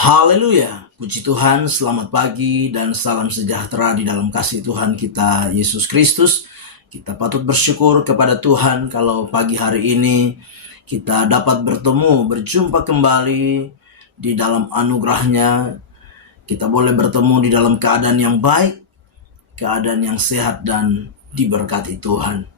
Haleluya, puji Tuhan, selamat pagi dan salam sejahtera di dalam kasih Tuhan kita Yesus Kristus. Kita patut bersyukur kepada Tuhan kalau pagi hari ini kita dapat berjumpa kembali di dalam anugerahnya. Kita boleh bertemu di dalam keadaan yang baik, keadaan yang sehat dan diberkati Tuhan.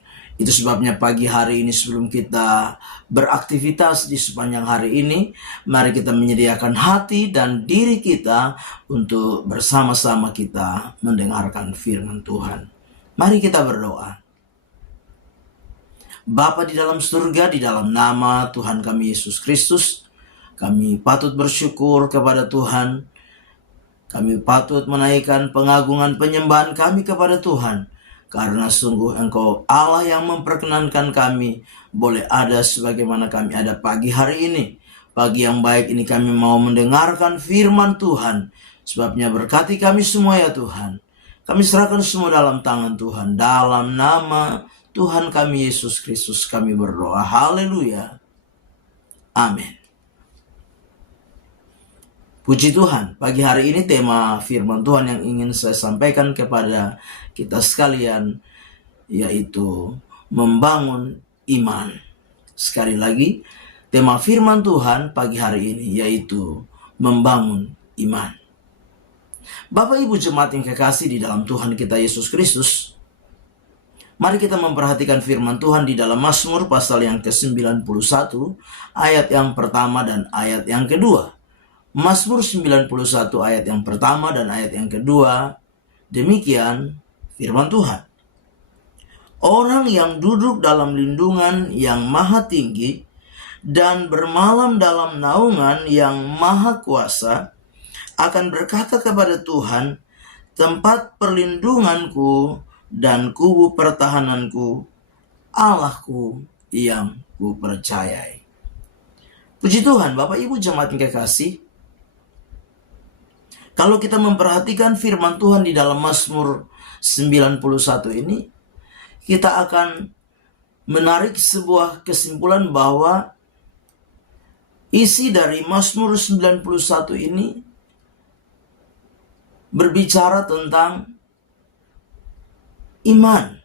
Itu sebabnya pagi hari ini sebelum kita beraktivitas di sepanjang hari ini, mari kita menyediakan hati dan diri kita untuk bersama-sama kita mendengarkan firman Tuhan. Mari kita berdoa. Bapa di dalam surga, di dalam nama Tuhan kami Yesus Kristus, kami patut bersyukur kepada Tuhan. Kami patut menaikkan pengagungan penyembahan kami kepada Tuhan. Karena sungguh Engkau Allah yang memperkenankan kami boleh ada sebagaimana kami ada pagi hari ini. Pagi yang baik ini kami mau mendengarkan firman Tuhan. Sebabnya berkati kami semua ya Tuhan. Kami serahkan semua dalam tangan Tuhan. Dalam nama Tuhan kami Yesus Kristus kami berdoa. Haleluya. Amin. Puji Tuhan, pagi hari ini tema firman Tuhan yang ingin saya sampaikan kepada kita sekalian yaitu membangun iman. Sekali lagi, tema firman Tuhan pagi hari ini yaitu membangun iman. Bapak Ibu jemaat yang kekasih di dalam Tuhan kita Yesus Kristus, mari kita memperhatikan firman Tuhan di dalam Mazmur pasal yang ke-91 ayat yang pertama dan ayat yang kedua. Mazmur 91 ayat yang pertama dan ayat yang kedua, demikian firman Tuhan. Orang yang duduk dalam lindungan yang maha tinggi dan bermalam dalam naungan yang maha kuasa akan berkata kepada Tuhan, tempat perlindunganku dan kubu pertahananku, Allahku yang kupercayai. Puji Tuhan, Bapak Ibu jemaat yang kekasih, kalau kita memperhatikan firman Tuhan di dalam Mazmur 91 ini, kita akan menarik sebuah kesimpulan bahwa isi dari Mazmur 91 ini berbicara tentang iman.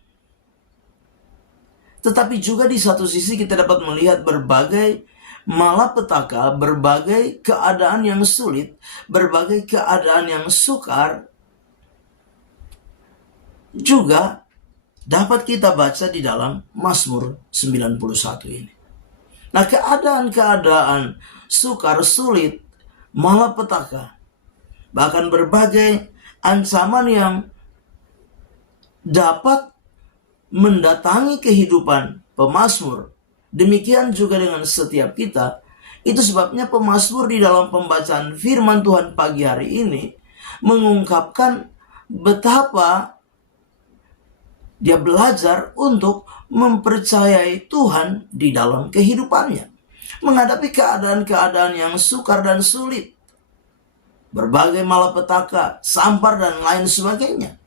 Tetapi juga di satu sisi kita dapat melihat berbagai malapetaka, berbagai keadaan yang sulit, berbagai keadaan yang sukar juga dapat kita baca di dalam Mazmur 91 ini. Nah, keadaan-keadaan sukar, sulit, malapetaka, bahkan berbagai ancaman yang dapat mendatangi kehidupan pemazmur, demikian juga dengan setiap kita. Itu sebabnya pemazmur di dalam pembacaan firman Tuhan pagi hari ini mengungkapkan betapa dia belajar untuk mempercayai Tuhan di dalam kehidupannya, menghadapi keadaan-keadaan yang sukar dan sulit, berbagai malapetaka, sampar dan lain sebagainya.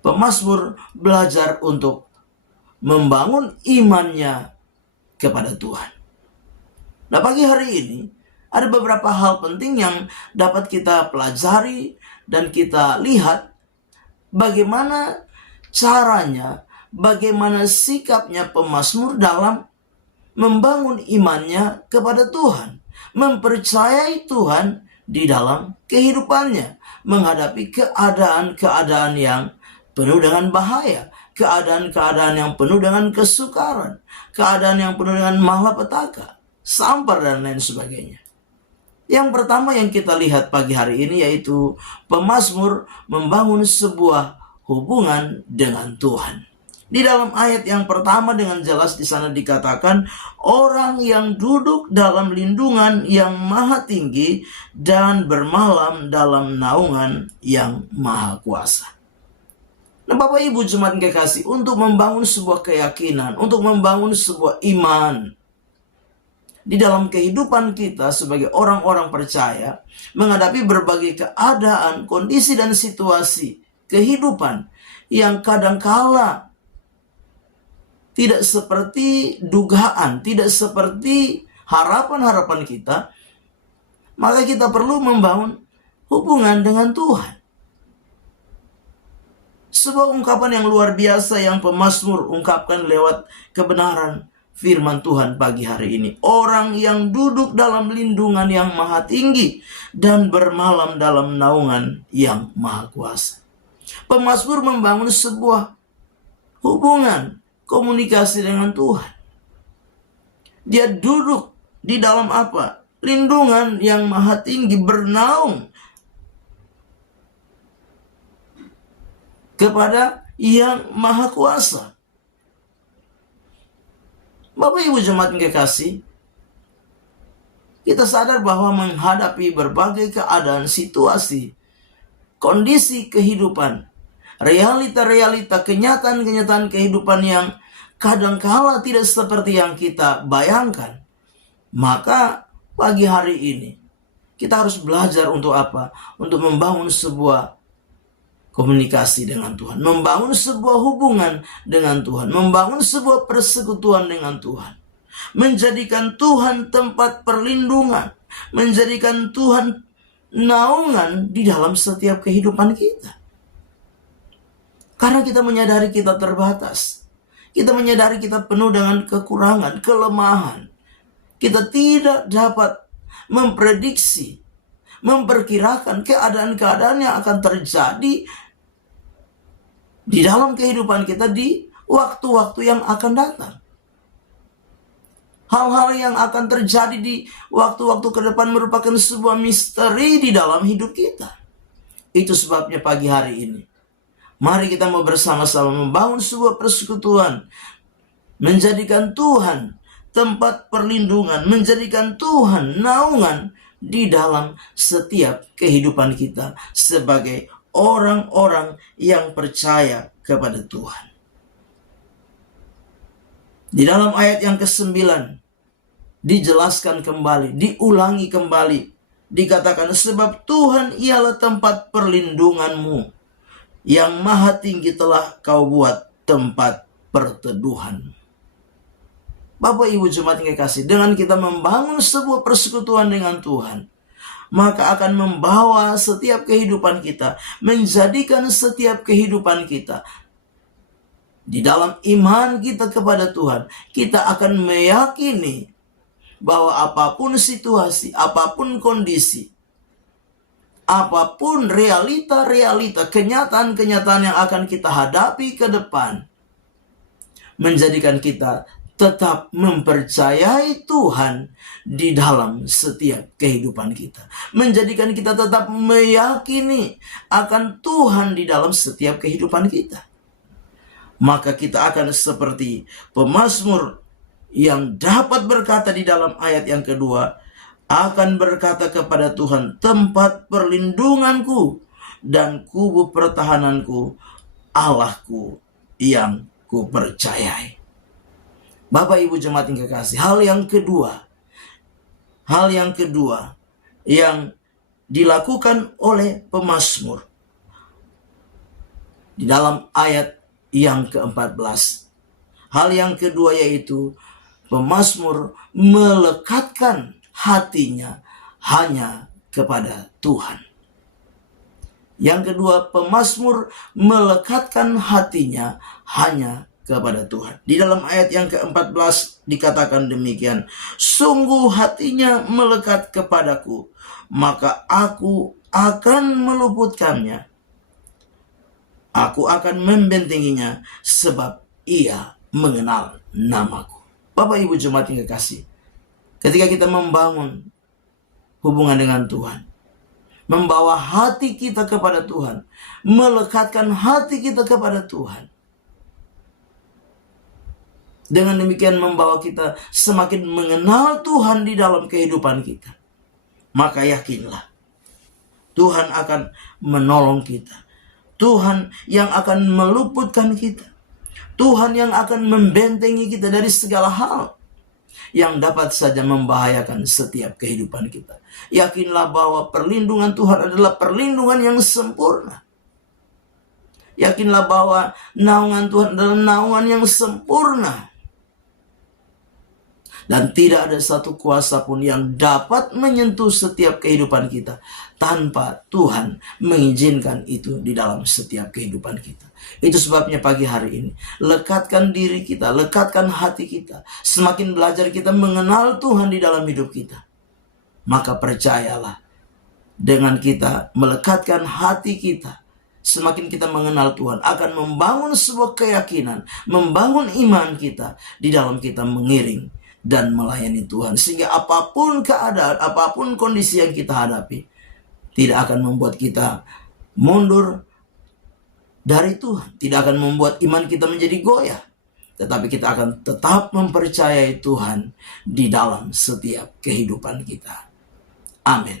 Pemazmur belajar untuk membangun imannya kepada Tuhan. Nah, pagi hari ini ada beberapa hal penting yang dapat kita pelajari dan kita lihat bagaimana caranya, bagaimana sikapnya pemazmur dalam membangun imannya kepada Tuhan, mempercayai Tuhan di dalam kehidupannya, menghadapi keadaan-keadaan yang penuh dengan bahaya, keadaan-keadaan yang penuh dengan kesukaran, keadaan yang penuh dengan malapetaka, sampar dan lain sebagainya. Yang pertama yang kita lihat pagi hari ini yaitu pemazmur membangun sebuah hubungan dengan Tuhan. Di dalam ayat yang pertama dengan jelas di sana dikatakan orang yang duduk dalam lindungan yang maha tinggi dan bermalam dalam naungan yang maha kuasa. Nah, Bapak Ibu jemaat kekasih, untuk membangun sebuah keyakinan, untuk membangun sebuah iman di dalam kehidupan kita sebagai orang-orang percaya, menghadapi berbagai keadaan, kondisi dan situasi kehidupan yang kadangkala tidak seperti dugaan, tidak seperti harapan-harapan kita, maka kita perlu membangun hubungan dengan Tuhan. Sebuah ungkapan yang luar biasa yang pemazmur ungkapkan lewat kebenaran firman Tuhan pagi hari ini. Orang yang duduk dalam lindungan yang maha tinggi dan bermalam dalam naungan yang maha kuasa. Pemazmur membangun sebuah hubungan komunikasi dengan Tuhan. Dia duduk di dalam apa? Lindungan yang maha tinggi, bernaung kepada yang maha kuasa. Bapak Ibu jemaat yang kekasih, kita sadar bahwa menghadapi berbagai keadaan, situasi, kondisi kehidupan, realita-realita, kenyataan-kenyataan kehidupan yang kadangkala tidak seperti yang kita bayangkan, maka pagi hari ini kita harus belajar untuk apa? Untuk membangun sebuah komunikasi dengan Tuhan, membangun sebuah hubungan dengan Tuhan, membangun sebuah persekutuan dengan Tuhan, menjadikan Tuhan tempat perlindungan, menjadikan Tuhan naungan di dalam setiap kehidupan kita. Karena kita menyadari kita terbatas, kita menyadari kita penuh dengan kekurangan, kelemahan. Kita tidak dapat memprediksi, memperkirakan keadaan-keadaan yang akan terjadi di dalam kehidupan kita di waktu-waktu yang akan datang. Hal-hal yang akan terjadi di waktu-waktu ke depan merupakan sebuah misteri di dalam hidup kita. Itu sebabnya pagi hari ini, mari kita mau bersama-sama membangun sebuah persekutuan, menjadikan Tuhan tempat perlindungan, menjadikan Tuhan naungan di dalam setiap kehidupan kita sebagai orang-orang yang percaya kepada Tuhan. Di dalam ayat yang ke-9 dijelaskan kembali, diulangi kembali, dikatakan sebab Tuhan ialah tempat perlindunganmu, yang maha tinggi telah kau buat tempat perteduhan. Bapak Ibu jemaat yang kekasih, dengan kita membangun sebuah persekutuan dengan Tuhan, maka akan membawa setiap kehidupan kita, menjadikan setiap kehidupan kita di dalam iman kita kepada Tuhan, kita akan meyakini bahwa apapun situasi, apapun kondisi, apapun realita-realita, kenyataan-kenyataan yang akan kita hadapi ke depan, menjadikan kita tetap mempercayai Tuhan di dalam setiap kehidupan kita. Menjadikan kita tetap meyakini akan Tuhan di dalam setiap kehidupan kita. Maka kita akan seperti pemazmur yang dapat berkata di dalam ayat yang kedua, akan berkata kepada Tuhan, tempat perlindunganku dan kubu pertahananku, Allahku yang kupercayai. Bapak Ibu jemaat yang kekasih, hal yang kedua yang dilakukan oleh pemazmur di dalam ayat yang ke-14. Hal yang kedua yaitu pemazmur melekatkan hatinya hanya kepada Tuhan. Yang kedua, pemazmur melekatkan hatinya hanya kepada Tuhan. Di dalam ayat yang ke-14 dikatakan demikian, sungguh hatinya melekat kepadaku, maka aku akan meluputkannya. Aku akan membentenginya sebab ia mengenal namaku. Bapak Ibu jemaat yang kekasih, ketika kita membangun hubungan dengan Tuhan, membawa hati kita kepada Tuhan, melekatkan hati kita kepada Tuhan, dengan demikian membawa kita semakin mengenal Tuhan di dalam kehidupan kita. Maka yakinlah, Tuhan akan menolong kita. Tuhan yang akan meluputkan kita. Tuhan yang akan membentengi kita dari segala hal yang dapat saja membahayakan setiap kehidupan kita. Yakinlah bahwa perlindungan Tuhan adalah perlindungan yang sempurna. Yakinlah bahwa naungan Tuhan adalah naungan yang sempurna. Dan tidak ada satu kuasa pun yang dapat menyentuh setiap kehidupan kita tanpa Tuhan mengizinkan itu di dalam setiap kehidupan kita. Itu sebabnya pagi hari ini, lekatkan diri kita, lekatkan hati kita. Semakin belajar kita mengenal Tuhan di dalam hidup kita, maka percayalah, dengan kita melekatkan hati kita, semakin kita mengenal Tuhan, akan membangun sebuah keyakinan, membangun iman kita di dalam kita mengiring dan melayani Tuhan. Sehingga apapun keadaan, apapun kondisi yang kita hadapi, tidak akan membuat kita mundur dari Tuhan. Tidak akan membuat iman kita menjadi goyah. Tetapi kita akan tetap mempercayai Tuhan di dalam setiap kehidupan kita. Amin.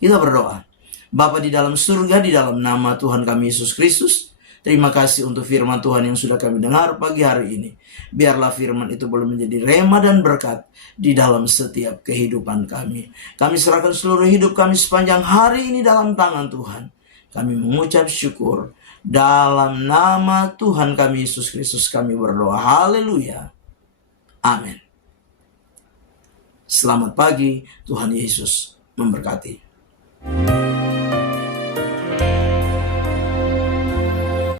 Kita berdoa. Bapa di dalam surga, di dalam nama Tuhan kami Yesus Kristus, terima kasih untuk firman Tuhan yang sudah kami dengar pagi hari ini. Biarlah firman itu boleh menjadi rema dan berkat di dalam setiap kehidupan kami. Kami serahkan seluruh hidup kami sepanjang hari ini dalam tangan Tuhan. Kami mengucap syukur. Dalam nama Tuhan kami Yesus Kristus kami berdoa. Haleluya. Amin. Selamat pagi. Tuhan Yesus memberkati.